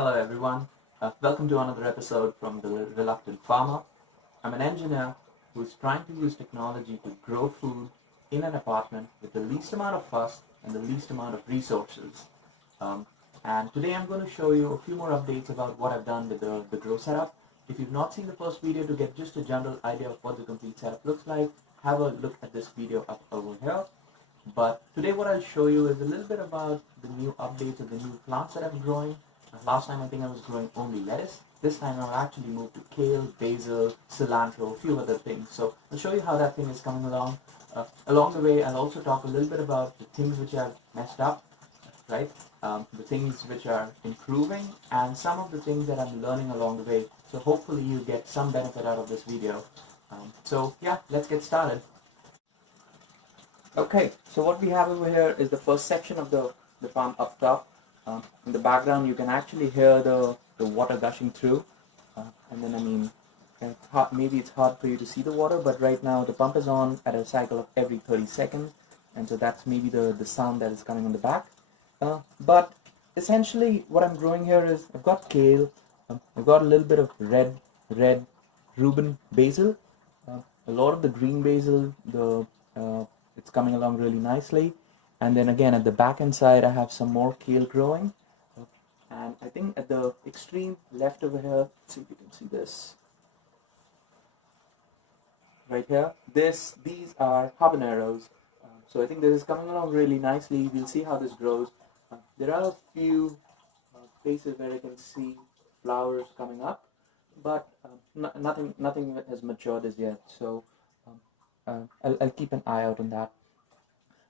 Hello everyone, welcome to another episode from The Reluctant Farmer. I'm an engineer who's trying to use technology to grow food in an apartment with the least amount of fuss and the least amount of resources. And today I'm going to show you a few more updates about what I've done with the grow setup. If you've not seen the first video to get just a general idea of what the complete setup looks like, have a look at this video up over here. But today what I'll show you is a little bit about the new updates of the new plants that I'm growing. Last time I think I was growing only lettuce. This time I've actually moved to kale, basil, cilantro, a few other things. So I'll show you how that thing is coming along. Along the way I'll also talk a little bit about the things which I've messed up, right? The things which are improving and some of the things that I'm learning along the way. So hopefully you get some benefit out of this video. So yeah, let's get started. Okay, so what we have over here is the first section of the farm up top. In the background you can actually hear the water gushing through, and then maybe it's hard for you to see the water, but right now the pump is on at a cycle of every 30 seconds, and so that's maybe the sound that is coming on the back. But essentially what I'm growing here is I've got kale, I've got a little bit of red Reuben basil, a lot of the green basil, it's coming along really nicely. And then again at the back end side I have some more kale growing. And I think at the extreme left over here, let's see if you can see this. Right here, these are habaneros. So I think this is coming along really nicely. We'll see how this grows. There are a few places where I can see flowers coming up, but nothing has matured as yet. So I'll keep an eye out on that.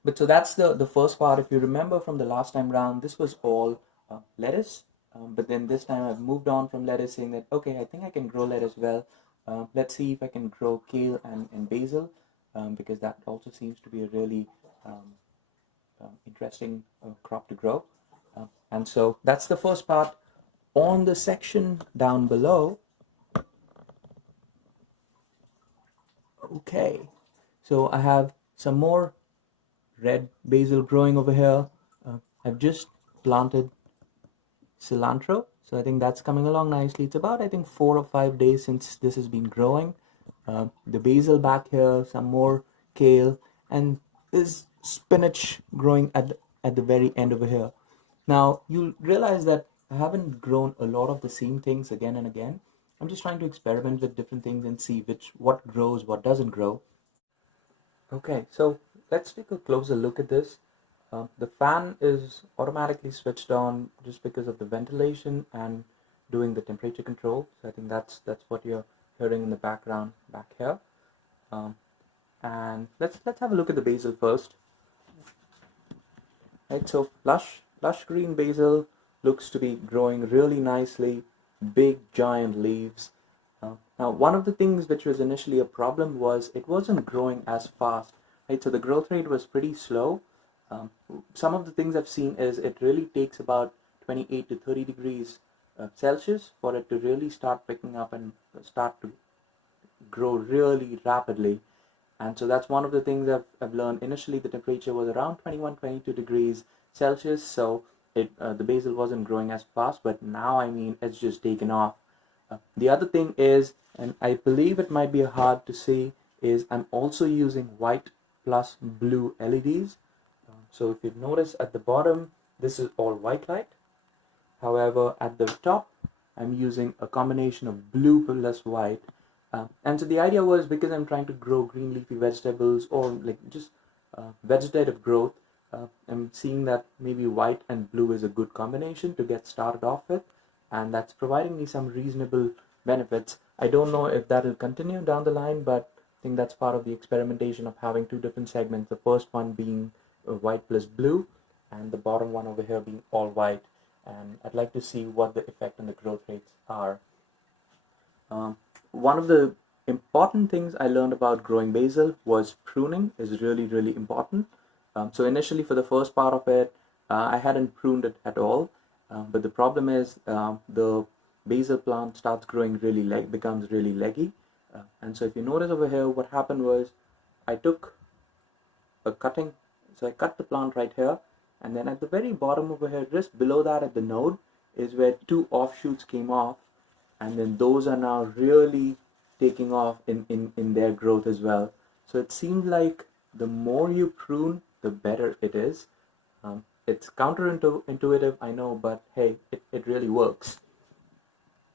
But so that's the first part. If you remember from the last time round, this was all lettuce. But then this time I've moved on from lettuce, saying that, okay, I think I can grow lettuce well. Let's see if I can grow kale and basil, because that also seems to be a really interesting crop to grow. And so that's the first part. On the section down below, okay, so I have some more red basil growing over here. I've just planted cilantro, so I think that's coming along nicely. It's about, I think, 4 or 5 days since this has been growing. The basil back here, some more kale, and there's spinach growing at the very end over here. Now you'll realize that I haven't grown a lot of the same things again and again. I'm just trying to experiment with different things and see what grows, what doesn't grow. Okay, so let's take a closer look at this. The fan is automatically switched on just because of the ventilation and doing the temperature control. So I think that's what you're hearing in the background back here. And let's have a look at the basil first. Right, so lush green basil looks to be growing really nicely, big giant leaves. Now one of the things which was initially a problem was it wasn't growing as fast. Right, so the growth rate was pretty slow. Some of the things I've seen is it really takes about 28 to 30 degrees Celsius for it to really start picking up and start to grow really rapidly. And so that's one of the things I've learned. Initially the temperature was around 21-22 degrees Celsius, so the basil wasn't growing as fast, but now I mean it's just taken off. The other thing is, and I believe it might be hard to see, is I'm also using white plus blue LEDs. So if you notice at the bottom, this is all white light. However, at the top, I'm using a combination of blue plus white. And so the idea was, because I'm trying to grow green leafy vegetables or like just vegetative growth, I'm seeing that maybe white and blue is a good combination to get started off with. And that's providing me some reasonable benefits. I don't know if that will continue down the line, but I think that's part of the experimentation of having two different segments. The first one being white plus blue, and the bottom one over here being all white. And I'd like to see what the effect on the growth rates are. One of the important things I learned about growing basil was pruning is really important. So initially for the first part of it, I hadn't pruned it at all. But the problem is the basil plant starts growing becomes really leggy. And so if you notice over here, what happened was I took a cutting. So I cut the plant right here, and then at the very bottom over here, just below that at the node, is where two offshoots came off, and then those are now really taking off in their growth as well. So it seems like the more you prune, the better it is. It's counterintuitive, I know, but hey, it really works.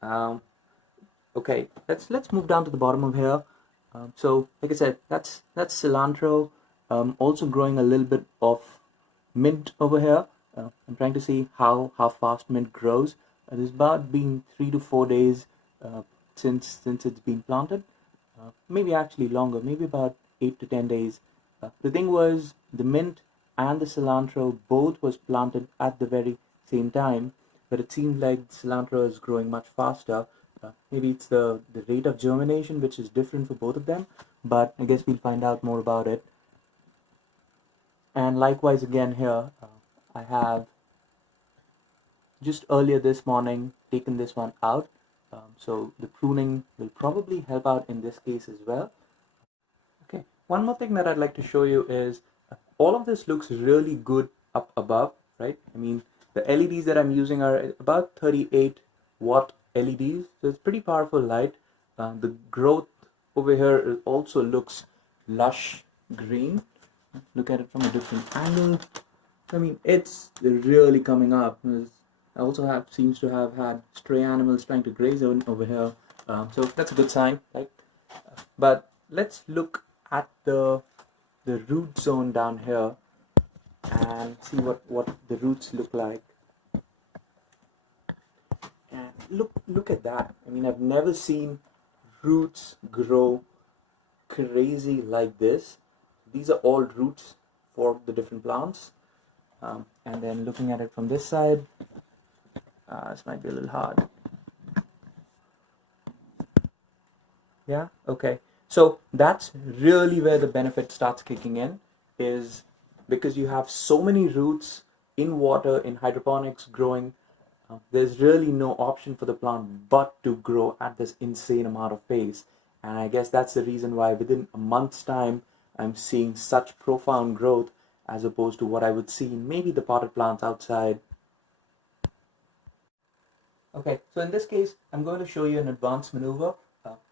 Um, okay, let's move down to the bottom of here. So like I said, that's cilantro. Also growing a little bit of mint over here. I'm trying to see how fast mint grows. It's about been 3 to 4 days since it's been planted. Maybe actually longer, maybe about 8 to 10 days. The thing was, the mint and the cilantro both was planted at the very same time, but it seems like cilantro is growing much faster. Maybe it's the rate of germination which is different for both of them, but I guess we'll find out more about it. And likewise again here, I have just earlier this morning taken this one out. So the pruning will probably help out in this case as well. Okay, one more thing that I'd like to show you is all of this looks really good up above, right? I mean, the LEDs that I'm using are about 38 watt LEDs, so it's pretty powerful light. The growth over here also looks lush green. Look at it from a different angle. I mean, it's really coming up. I also seems to have had stray animals trying to graze over here, so that's a good sign, right? But let's look at the root zone down here and see what the roots look like. And look at that. I mean, I've never seen roots grow crazy like this. These are all roots for the different plants. And then looking at it from this side, this might be a little hard. Yeah, okay. So that's really where the benefit starts kicking in, is because you have so many roots in water, in hydroponics growing, there's really no option for the plant but to grow at this insane amount of pace. And I guess that's the reason why within a month's time, I'm seeing such profound growth as opposed to what I would see in maybe the potted plants outside. Okay, so in this case, I'm going to show you an advanced maneuver.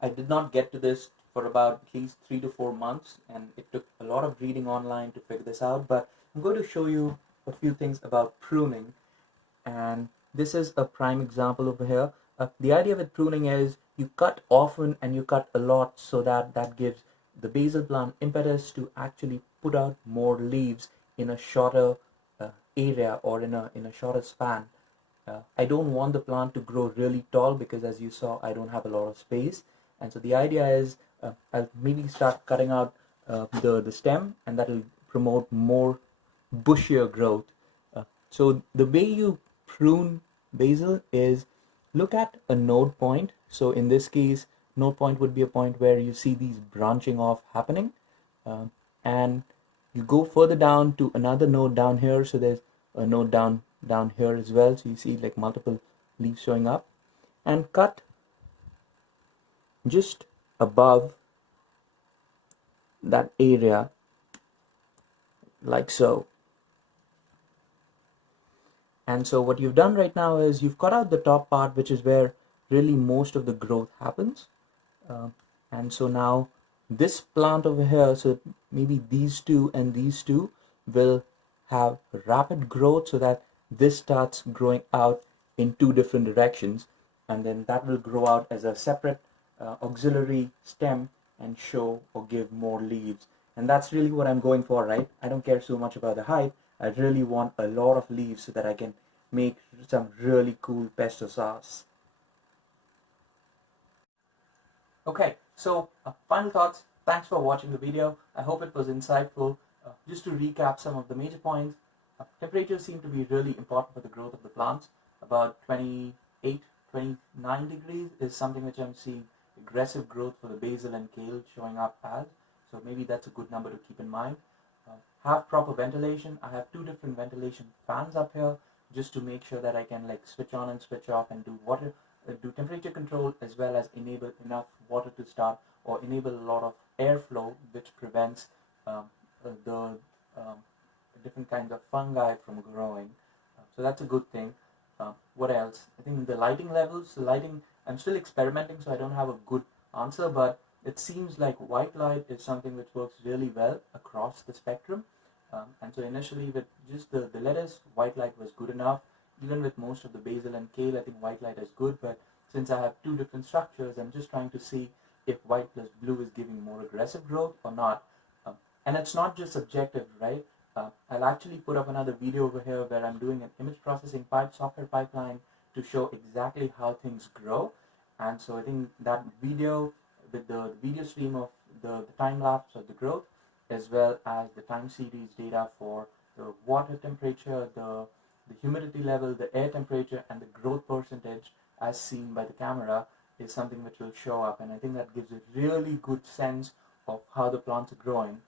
I did not get to this for about at least 3 to 4 months, and it took a lot of reading online to figure this out, but I'm going to show you a few things about pruning. And this is a prime example over here. The idea with pruning is you cut often and you cut a lot, so that gives the basil plant impetus to actually put out more leaves in a shorter area, or in a shorter span. I don't want the plant to grow really tall because, as you saw, I don't have a lot of space. And so the idea is I'll maybe start cutting out the stem, and that will promote more bushier growth. So the way you prune basil is look at a node point. So in this case, node point would be a point where you see these branching off happening, and you go further down to another node down here. So there's a node down here as well, so you see like multiple leaves showing up, and cut just above that area like so. And so what you've done right now is you've cut out the top part, which is where really most of the growth happens. And so now this plant over here, so maybe these two and these two will have rapid growth, so that this starts growing out in two different directions, and then that will grow out as a separate auxiliary stem and show or give more leaves. And that's really what I'm going for, right? I don't care so much about the height. I really want a lot of leaves so that I can make some really cool pesto sauce. Okay, so final thoughts. Thanks for watching the video. I hope it was insightful. Just to recap some of the major points, temperatures seem to be really important for the growth of the plants. About 28, 29 degrees is something which I'm seeing aggressive growth for the basil and kale showing up as. So maybe that's a good number to keep in mind. Have proper ventilation. I have two different ventilation fans up here just to make sure that I can like switch on and switch off and do temperature control, as well as enable enough water to start, or enable a lot of airflow, which prevents the different kinds of fungi from growing. So that's a good thing. What else? I think the lighting levels, the lighting, I'm still experimenting, so I don't have a good answer, but it seems like white light is something which works really well across the spectrum. And so initially with just the lettuce, white light was good enough. Even with most of the basil and kale, I think white light is good, but since I have two different structures, I'm just trying to see if white plus blue is giving more aggressive growth or not. And it's not just subjective, right? I'll actually put up another video over here where I'm doing an image processing software pipeline to show exactly how things grow. And so I think that video with the video stream of the time lapse of the growth, as well as the time series data for the water temperature, the humidity level, the air temperature, and the growth percentage as seen by the camera is something which will show up. And I think that gives a really good sense of how the plants are growing.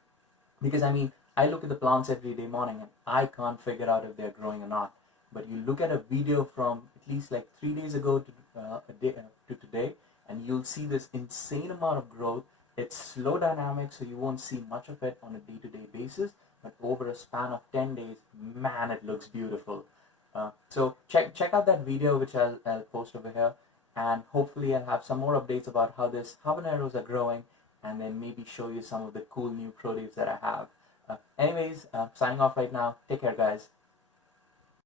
Because I mean, I look at the plants every day morning and I can't figure out if they're growing or not. But you look at a video from at least like 3 days ago to today, and you'll see this insane amount of growth. It's slow dynamic, so you won't see much of it on a day-to-day basis. But over a span of 10 days, man, it looks beautiful. So check out that video which I'll post over here, and hopefully I'll have some more updates about how this habaneros are growing, and then maybe show you some of the cool new produce that I have. Anyways, signing off right now. Take care, guys.